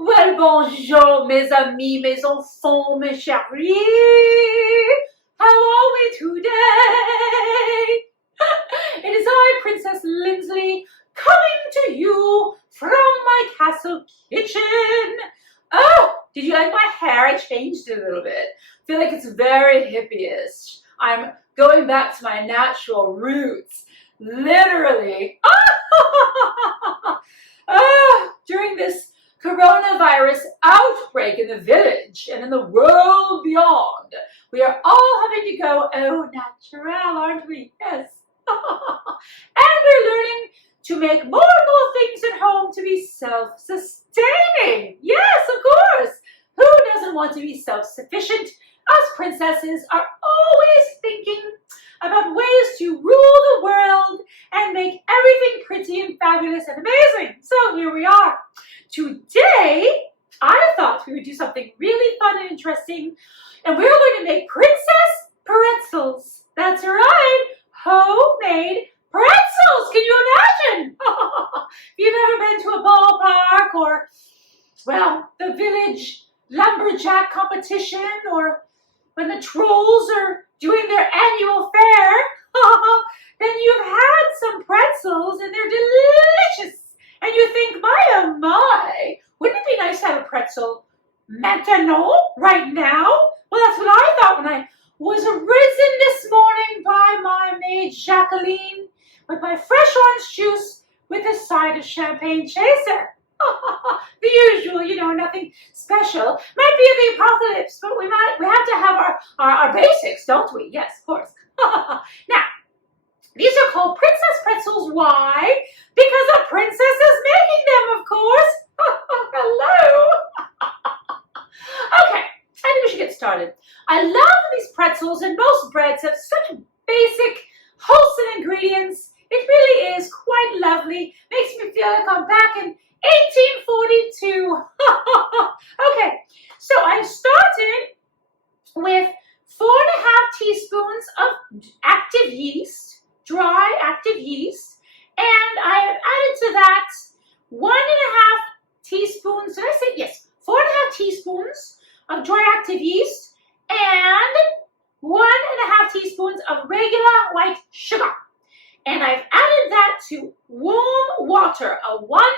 Well, bonjour, mes amis, mes enfants, mes chéris. How are we today? It is I, Princess Lindsley, coming to you from my castle kitchen. Oh, did you like my hair? I changed it a little bit. I feel like it's very hippie-ish. I'm going back to my natural roots, literally. During this coronavirus outbreak in the village and in the world beyond, we are all having to go au naturel, aren't we? Yes. And we're learning to make more and more things at home to be self-sustaining. Yes, of course. Who doesn't want to be self-sufficient? Us princesses are always thinking about ways to rule the world and make everything pretty and fabulous and amazing. So here we are. Today, I thought we would do something really fun and interesting, and we're going to make Princess Pretzels. That's right, homemade pretzels. Can you imagine? If you've ever been to a ballpark or, well, the village lumberjack competition, or when the trolls are doing their annual fair, then you've had some pretzels and they're delicious. And you think, my oh my, wouldn't it be nice to have a pretzel maintenant, right now? Well, that's what I thought when I was arisen this morning by my maid Jacqueline with my fresh orange juice with a side of champagne chaser. The usual, you know, nothing special. Might be the apocalypse, but we have to have our basics, don't we? Yes, of course. Now, these are called Princess Pretzels. Why? Because a princess is making them, of course. Hello. Okay, I think we should get started. I love these pretzels, and most breads have such basic, wholesome ingredients. It really is quite lovely. Makes me feel like I'm back in 1842. Okay, so I started with 4½ teaspoons of active yeast, dry active yeast, and I have added to that 1½ teaspoons, did I say? Yes, 4½ teaspoons of dry active yeast and 1½ teaspoons of regular white sugar. And I've added that to warm water, 1¼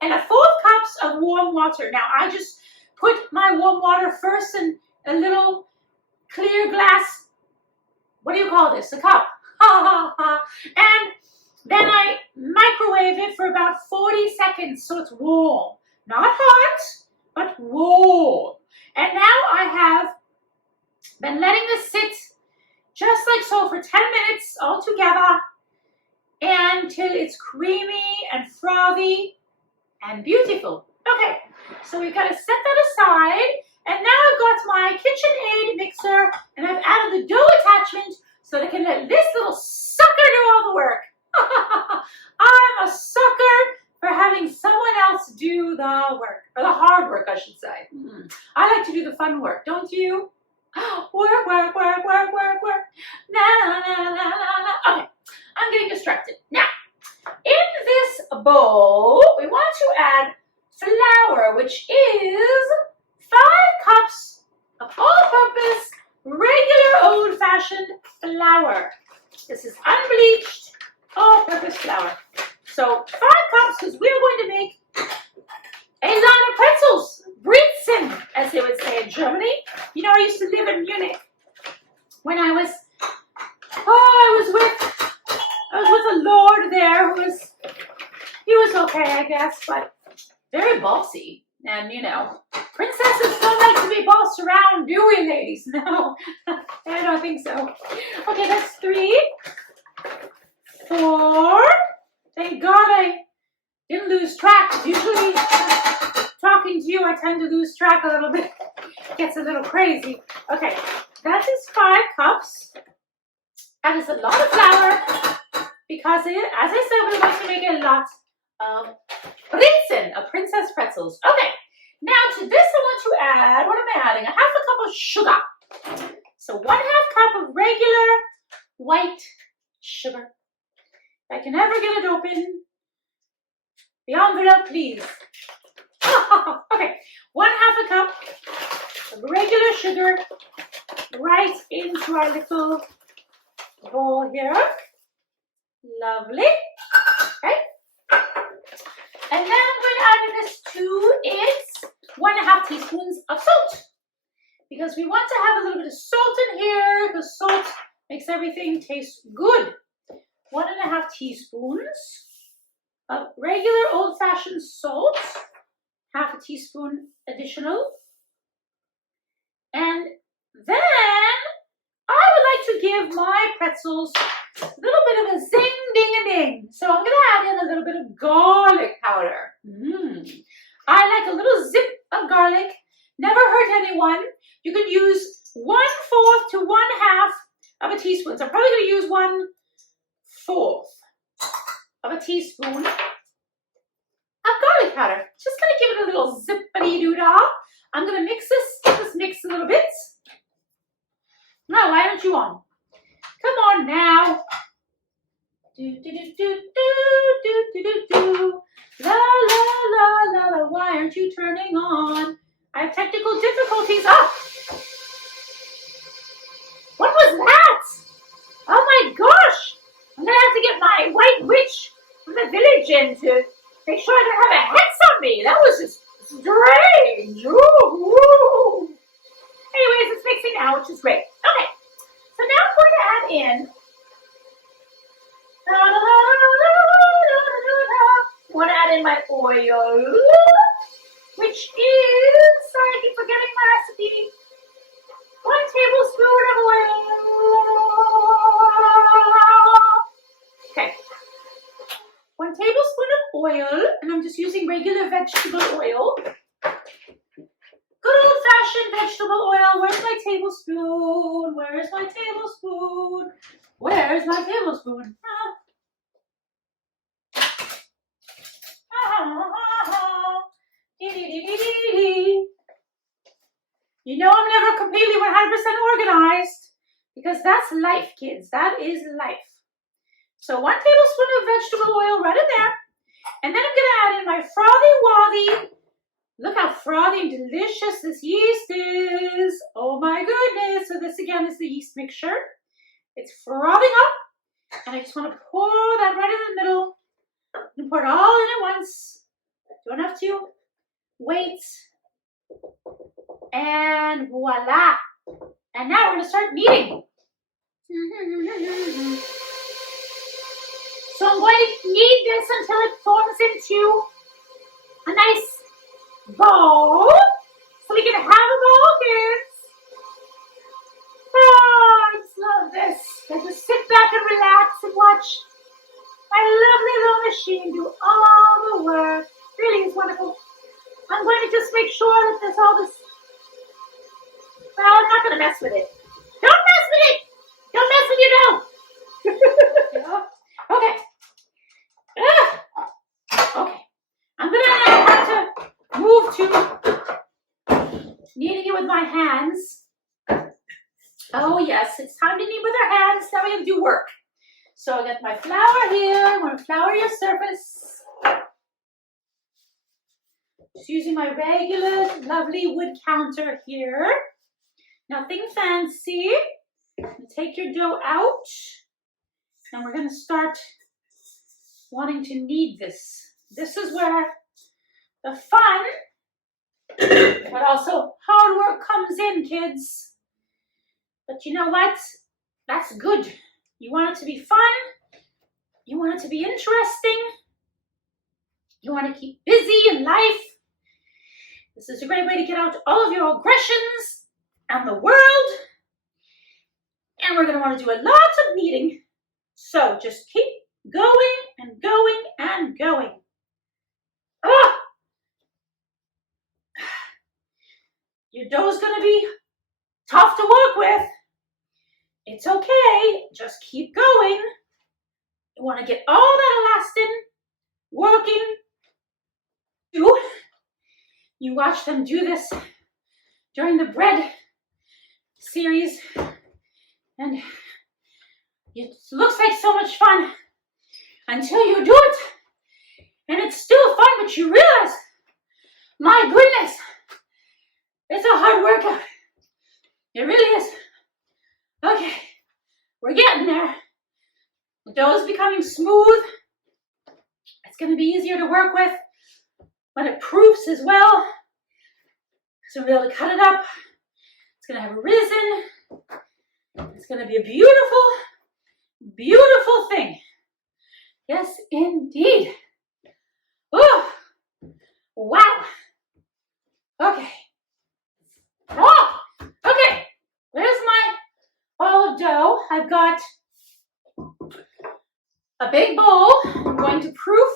cups of warm water. Now, I just put my warm water first in a little clear glass, what do you call this, a cup. And then I microwave it for about 40 seconds so it's warm. Not hot, but warm. And now I have been letting this sit just like so for 10 minutes all together until it's creamy and frothy and beautiful. Okay, so we've got to set that aside. And now I've got my KitchenAid mixer, and I've added the dough attachment so that I can let this little sucker do all the work. I'm a sucker for having someone else do the work, or the hard work, I should say. I like to do the fun work, don't you? Work, work, work, work, work, work. Na, na, na, na, na. Okay, I'm getting distracted. Now, in this bowl, we want to add flour, which is 5 cups of all-purpose, regular old-fashioned flour. This is unbleached, all-purpose flour. So 5 cups, because we're going to make a lot of pretzels. Brezen, as they would say in Germany. You know, I used to live in Munich when I was with a lord there he was okay, I guess, but very bossy. And, you know, princesses don't like to be bossed around, do we, ladies? No, I don't think so. Okay, that's 3, 4. Thank God I didn't lose track. Usually, talking to you, I tend to lose track a little bit. It gets a little crazy. Okay, that is 5 cups. That is a lot of flour because, as I said, we're going to make a lot of Brezen, of Princess Pretzels. Okay, now to this I want to add, what am I adding? 1/2 cup of sugar. So 1/2 cup of regular white sugar. If I can ever get it open, the envelope, please. Okay, 1/2 cup of regular sugar right into our little bowl here. Lovely. Okay. And then I'm going to add this to it 1.5 teaspoons of salt. Because we want to have a little bit of salt in here, because salt makes everything taste good. 1.5 teaspoons of regular old-fashioned salt, 1/2 teaspoon additional. And then I would like to give my pretzels a little bit of a zing-ding-a-ding. So I'm going to add in a little bit of garlic powder. I like a little zip of garlic. Never hurt anyone. You can use 1/4 to 1/2 of a teaspoon. So I'm probably going to use 1/4 of a teaspoon of garlic powder. Just going to give it a little zippity-doo-dah. I'm going to mix this mix a little bit. Now, why aren't you on? Come on now. Do, do, do, do, do, do, do, do. La, la, la, la, la. Why aren't you turning on? I have technical difficulties. Ah! What was that? Oh my gosh! I'm going to have to get my white witch from the village in to make sure I don't have a hex on me. That was just strange. Ooh. Anyways, it's mixing now, which is great. Okay, so now I'm going to add in. I want to add in my oil, which is, sorry, I keep forgetting my recipe. 1 tablespoon of oil. Okay. 1 tablespoon of oil, and I'm just using regular vegetable oil. Good old-fashioned vegetable oil. Where's my tablespoon? Where's my tablespoon? Where's my tablespoon? You know I'm never completely 100% organized because that's life, kids. That is life. So 1 tablespoon of vegetable oil right in there. And then I'm going to add in my frothy-wathy. Look how frothy and delicious this yeast is. Oh my goodness. So this again is the yeast mixture. It's frothing up. And I just want to pour that right in the middle. And pour it all in at once. Don't have to wait. And voila. And now we're going to start kneading. So I'm going to knead this until it forms into a nice ball. So we can have a ball, kids. Oh, I just love this. I just sit back and relax and watch my lovely little machine do all the work. Really is wonderful. I'm going to just make sure that there's all this. Well, I'm not going to mess with it. Don't mess with it. Don't mess with your dough. Okay. Okay. I'm going to now have to move to kneading it with my hands. Oh, yes. It's time to knead with our hands. Now we're going to do work. So I got my flour here. I'm going to flour your surface. Just using my regular, lovely wood counter here. Nothing fancy. Take your dough out. And we're going to start wanting to knead this. This is where the fun, but also hard work comes in, kids. But you know what? That's good. You want it to be fun. You want it to be interesting. You want to keep busy in life. This is a great way to get out all of your aggressions and the world. And we're going to want to do a lot of kneading. So just keep going and going and going. Ah! Your dough is going to be tough to work with. It's okay. Just keep going. You want to get all that elastin working. You watch them do this during the bread series, and it looks like so much fun until you do it, and it's still fun, but you realize, My goodness, it's a hard workout. It really is. Okay, we're getting there. The dough is becoming smooth. It's going to be easier to work with when it proofs as well. So we'll be able to cut it up. It's going to have risen. It's going to be a beautiful, beautiful thing. Yes, indeed. Oh, wow. Okay. Oh, okay. There's my ball of dough. I've got a big bowl. I'm going to proof.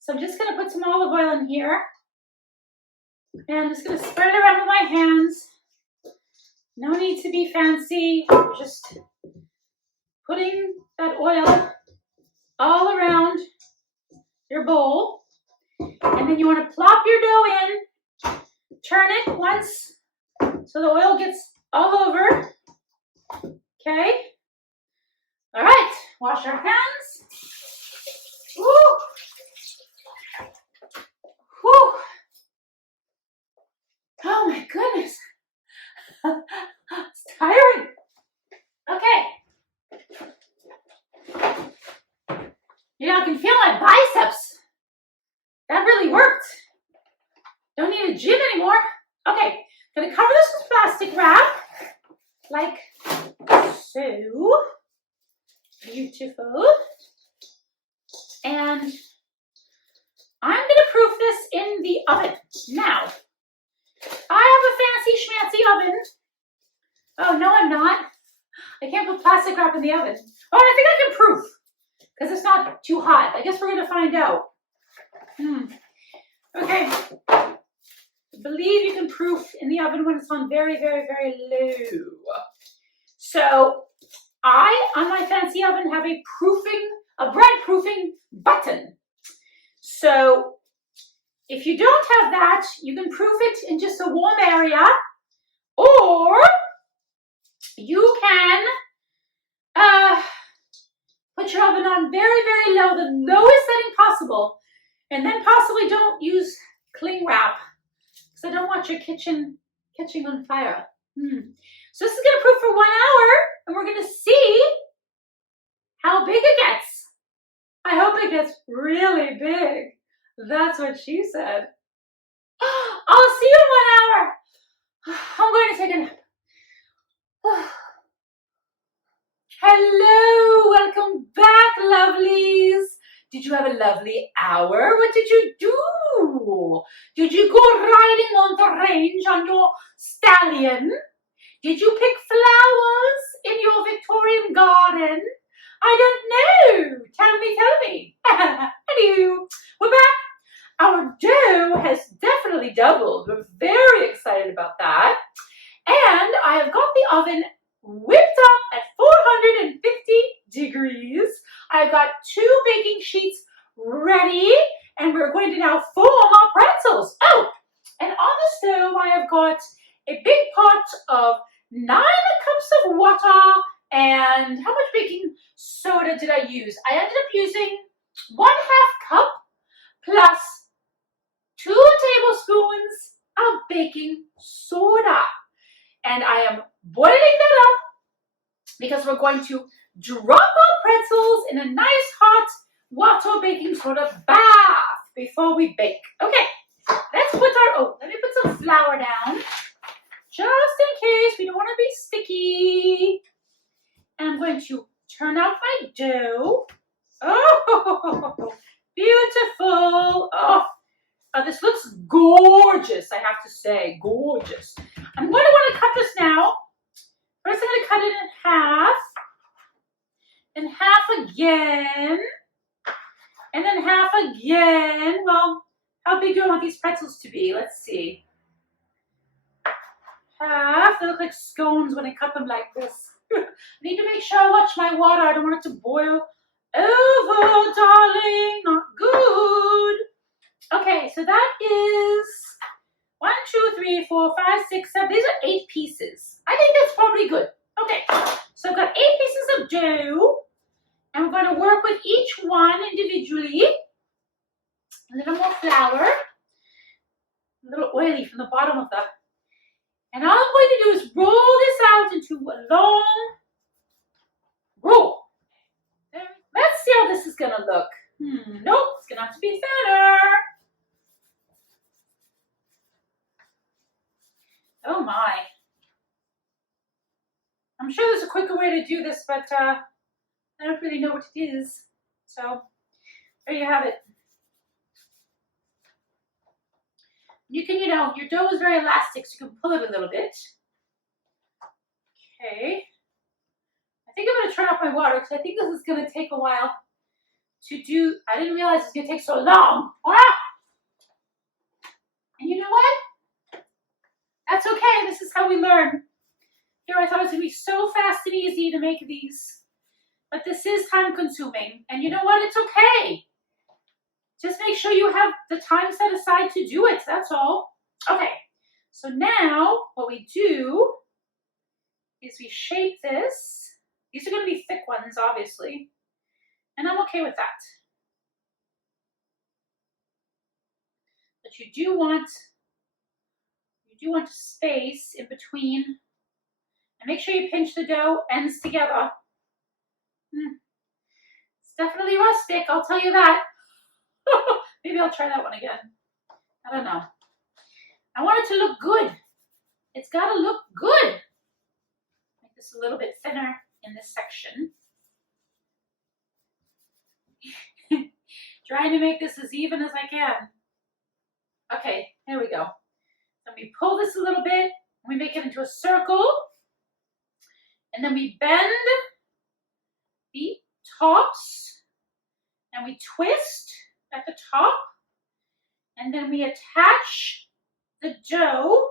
So I'm just going to put some olive oil in here. And I'm just going to spread it around with my hands. No need to be fancy. Just putting that oil all around your bowl. And then you want to plop your dough in. Turn it once so the oil gets all over. Okay. All right. Wash our hands. Woo. Whew. Oh my goodness. It's tiring. Okay. You know, I can feel my biceps. That really worked. Don't need a gym anymore. Okay, gonna cover this with plastic wrap, like so. Beautiful. And I'm gonna proof this in the oven. Now, I have a fancy schmancy oven. Oh, no, I'm not. I can't put plastic wrap in the oven. Oh, I think I can proof, because it's not too hot. I guess we're gonna find out. Okay. I believe you can proof in the oven when it's on very, very, very low. So I, on my fancy oven, have a bread proofing button. So if you don't have that, you can proof it in just a warm area, or you can put your oven on very, very low, the lowest setting possible, and then possibly don't use cling wrap, because I don't want your kitchen catching on fire. So this is going to proof for 1 hour, and we're going to see how big it gets. I hope it gets really big. That's what she said. I'll see you in 1 hour. I'm going to take a nap. Hello, welcome back, lovelies. Did you have a lovely hour? What did you do? Did you go riding on the range on your stallion? Did you pick flowers in your Victorian garden? I don't know. Tell me. Hello, we're back. Our dough has definitely doubled. We're very excited about that. And I have got the oven whipped up at 450 degrees. I've got 2 baking sheets ready, and we're going to now form our pretzels. Oh, and on the stove I have got a big pot of 9 cups of water. And how much baking soda did I use? I ended up using 1/2 cup plus 2 tablespoons of baking soda. And I am boiling that up because we're going to drop our pretzels in a nice hot water baking soda bath before we bake. Okay, let's put let me put some flour down just in case we don't want to be sticky. And I'm going to turn out my dough. Oh, beautiful. Oh, this looks gorgeous, I have to say, gorgeous. I'm going to want to cut this now. First, I'm going to cut it in half again, and then half again. Well, how big do I want these pretzels to be? Let's see. Half. They look like scones when I cut them like this. I need to make sure I watch my water. I don't want it to boil over, darling. Not good. Okay, so that is 1, 2, 3, 4, 5, 6, 7. These are 8 pieces. I think that's probably good. Okay, so I've got 8 pieces of dough. I'm going to work with each one individually. A little more flour. a little oily from the bottom of the. And all I'm going to do is roll this out into a long roll. Let's see how this is gonna look. Nope, it's gonna have to be thinner. Oh my. I'm sure there's a quicker way to do this, but I don't really know what it is. So there you have it. You can, your dough is very elastic, so you can pull it a little bit. Okay. I think I'm gonna turn off my water because I think this is gonna take a while to do. I didn't realize it's gonna take so long. Ah! And you know what? That's okay, this is how we learn. Here I thought it was gonna be so fast and easy to make these, but this is time consuming. And you know what, it's okay. Just make sure you have the time set aside to do it, that's all. Okay, so now what we do is we shape this. These are gonna be thick ones, obviously, and I'm okay with that. But you do want a space in between, and make sure you pinch the dough ends together. It's definitely rustic, I'll tell you that. Maybe I'll try that one again. I don't know. I want it to look good. It's got to look good. Make this a little bit thinner in this section. Trying to make this as even as I can. Okay, here we go. Then we pull this a little bit, we make it into a circle, and then we bend the tops, and we twist at the top, and then we attach the dough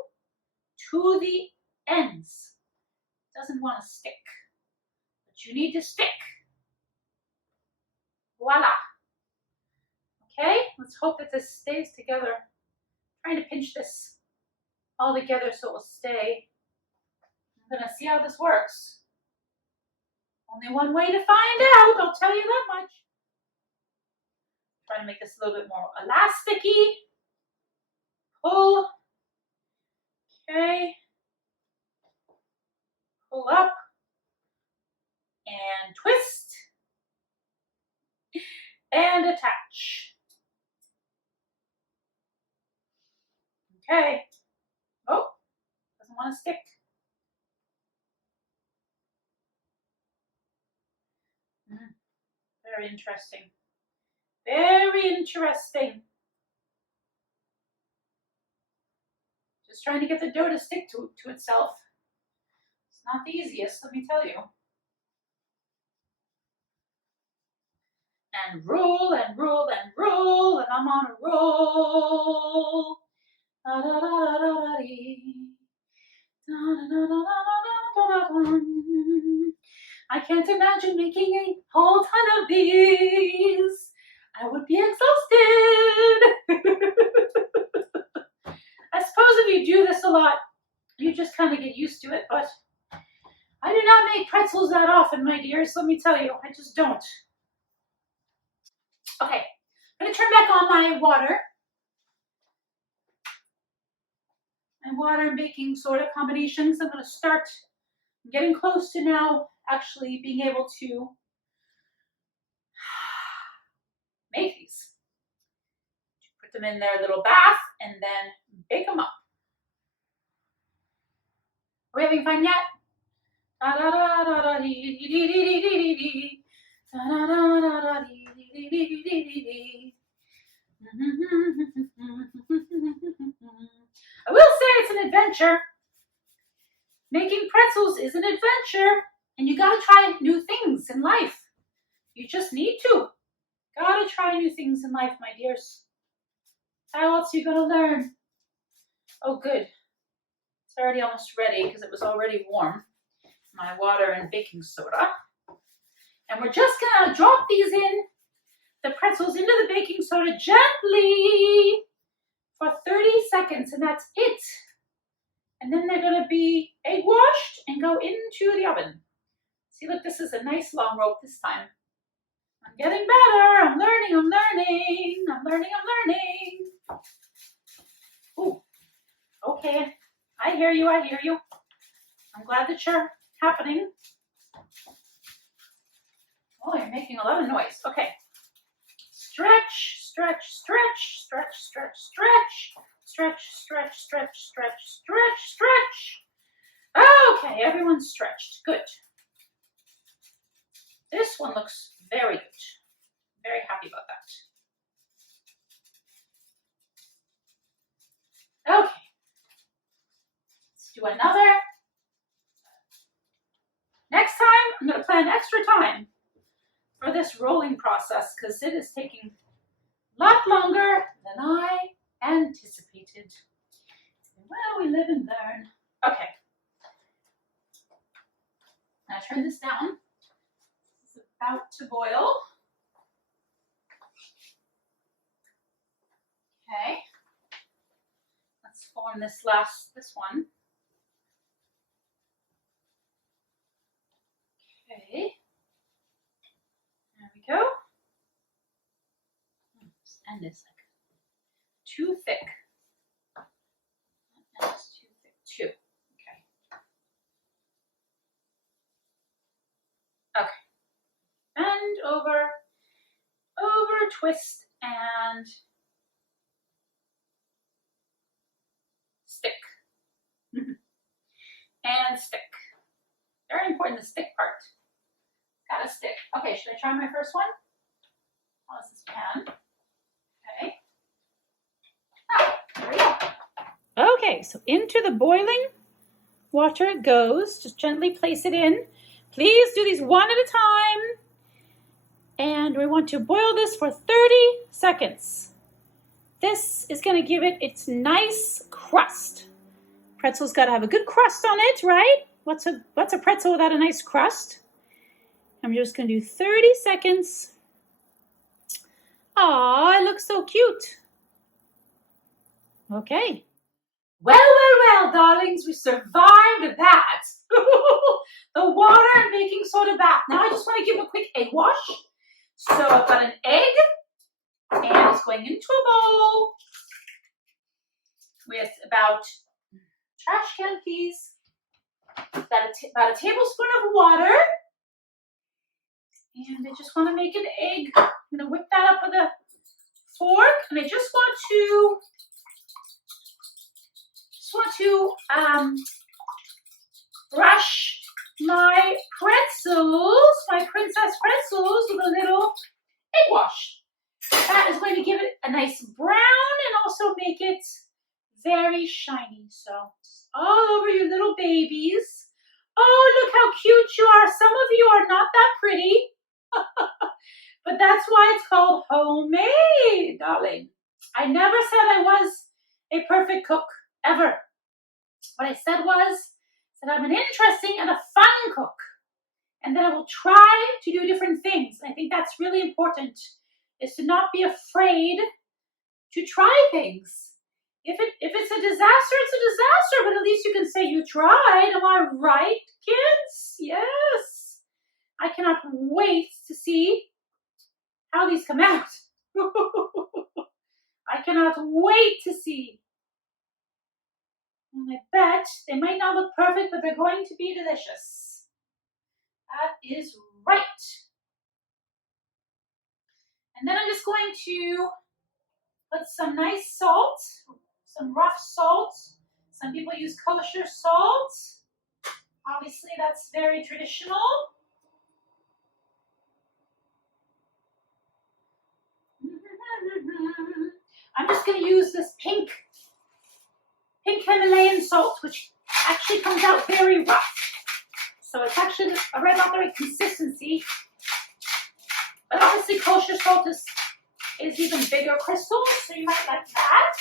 to the ends. It doesn't want to stick, but you need to stick. Voila. Okay, let's hope that this stays together. I'm trying to pinch this all together so it will stay. I'm gonna see how this works. Only one way to find out, I'll tell you that much. Trying to make this a little bit more elasticy. Pull. Okay. Pull up. And twist. And attach. Okay. Oh, doesn't want to stick. Very interesting. Very interesting. Just trying to get the dough to stick to itself. It's not the easiest, let me tell you. And roll and roll and roll, and I'm on a roll. Da, da, da, da, da, da, dee. Da, da, da, da, da, da, da, da. I can't imagine making a whole ton of these. I would be exhausted. I suppose if you do this a lot, you just kind of get used to it, but I do not make pretzels that often, my dears, let me tell you, I just don't. Okay, I'm gonna turn back on my water. And water and baking soda combinations. I'm gonna start getting close to now actually being able to make these. Put them in their little bath and then bake them up. Are we having fun yet? Da da da da da dee dee dee dee dee dee. Da da da da da dee dee dee dee dee dee. I will say it's an adventure. Making pretzels is an adventure, and you gotta try new things in life. You just need to. Gotta try new things in life, my dears. How else are you gonna learn? Oh, good. It's already almost ready because it was already warm. My water and baking soda. And we're just gonna drop these in, the pretzels into the baking soda gently for 30 seconds, and that's it. And then they're gonna be egg washed and go into the oven. See, look, this is a nice long rope this time. I'm getting better. I'm learning. I'm learning. I'm learning. I'm learning. Ooh, Okay. I hear you. I hear you. I'm glad that you're happening. Oh, you're making a lot of noise. Okay. Stretch, stretch, stretch, stretch, stretch, stretch, stretch, stretch, stretch, stretch, stretch, stretch. Okay, everyone's stretched. Good. This one looks very good. Very happy about that. Okay. Let's do another. Next time, I'm going to plan extra time for this rolling process because it is taking a lot longer than I anticipated. Well, we live and learn. Okay. Now turn this down. It's about to boil. Okay. Let's form this one. Okay. There we go. This end is like too thick. That end is too thick too. Okay. Okay. Bend over, twist, and stick. And stick. Very important, the stick part. Gotta stick. Okay, should I try my first one? How is this pan? Okay. Ah, there we go. Okay, so into the boiling water it goes. Just gently place it in. Please do these one at a time. And we want to boil this for 30 seconds. This is going to give it its nice crust. Pretzel's got to have a good crust on it, right? What's a pretzel without a nice crust? I'm just going to do 30 seconds. Aw, it looks so cute. Okay. Well, well, well, darlings, we survived that. The water and baking soda bath. Now I just want to give a quick egg wash. So I've got an egg, and it's going into a bowl with about, trash can please, about a tablespoon of water. And I just want to make an egg. I'm going to whip that up with a fork, and I just want to brush my pretzels, my Princess Pretzels, with a little egg wash. That is going to give it a nice brown and also make it very shiny. So all over you little babies. Oh, look how cute you are. Some of you are not that pretty. But that's why it's called homemade, darling. I never said I was a perfect cook, ever. What I said was that I'm an interesting and a fun cook. And that I will try to do different things. I think that's really important, is to not be afraid to try things. If it's a disaster, it's a disaster, but at least you can say you tried. Am I right, kids? Yes. I cannot wait to see how these come out. I cannot wait to see. And I bet they might not look perfect, but they're going to be delicious. That is right. And then I'm just going to put some nice salt, some rough salt. Some people use kosher salt. Obviously, that's very traditional. I'm just going to use this pink Himalayan salt, which actually comes out very rough. So it's actually right about the right consistency. But obviously kosher salt is even bigger crystals, so you might like that.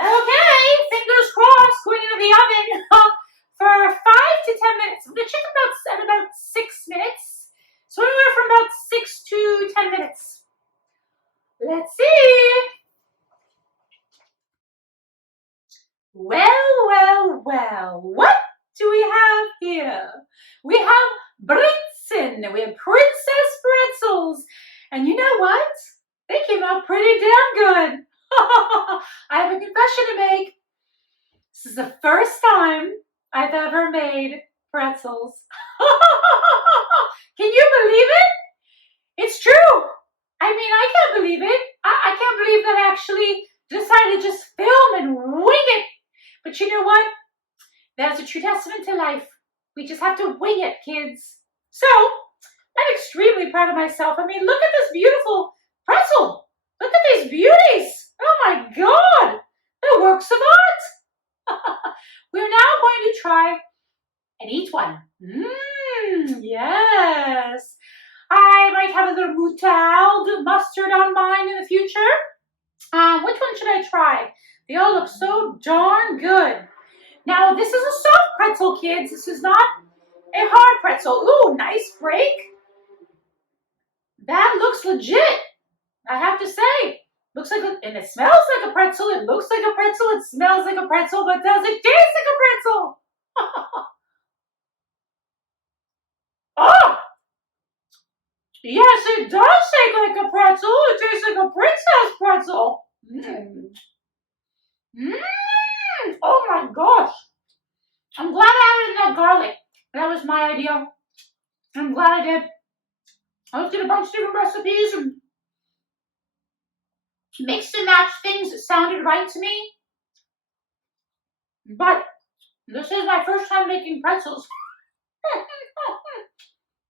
Okay, fingers crossed, going into the oven for 5 to 10 minutes. I'm going to check about 6 minutes. So anywhere from about 6 to 10 minutes. Let's see. Well, well, well. What do we have here? We have Blitzen. We have Princess Pretzels. And you know what? They came out pretty damn good. I have a confession to make. This is the first time I've ever made pretzels. Can you believe it? It's true. I mean, I can't believe it. I can't believe that I actually decided to just film and wing it. But you know what? That's a true testament to life. We just have to wing it, kids. So, I'm extremely proud of myself. I mean, look at this beautiful pretzel. Look at these beauties. Oh my God. They're works of art. We're now going to try and eat one. Yes. I might have a little moutarde mustard on mine in the future. Which one should I try? They all look so darn good. Now, this is a soft pretzel, kids. This is not a hard pretzel. Ooh, nice break. That looks legit, I have to say. Looks like and it smells like a pretzel. It looks like a pretzel. It smells like a pretzel, but does it taste like a pretzel? Oh! Yes, it does taste like a pretzel. It tastes like a princess pretzel. Oh my gosh. I'm glad I added that garlic. That was my idea. I'm glad I did. I looked at a bunch of different recipes and mixed and matched things that sounded right to me. But this is my first time making pretzels.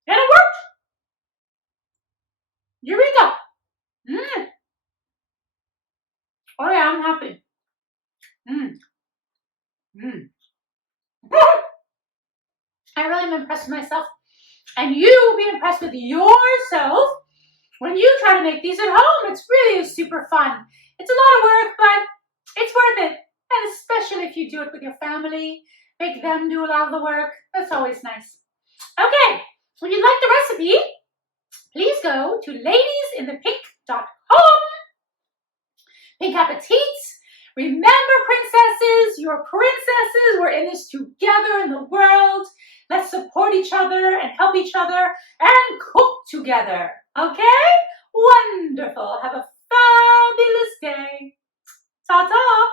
And it worked. Eureka! Oh yeah, I'm happy. I really am impressed with myself. And you will be impressed with yourself when you try to make these at home. It's really super fun. It's a lot of work, but it's worth it. And especially if you do it with your family, make them do a lot of the work. That's always nice. Okay, so if you like the recipe, please go to ladiesinthepink.com. Pink appetites. Remember, princesses, you're princesses. We're in this together in the world. Let's support each other and help each other and cook together. Okay? Wonderful. Have a fabulous day. Ta-ta.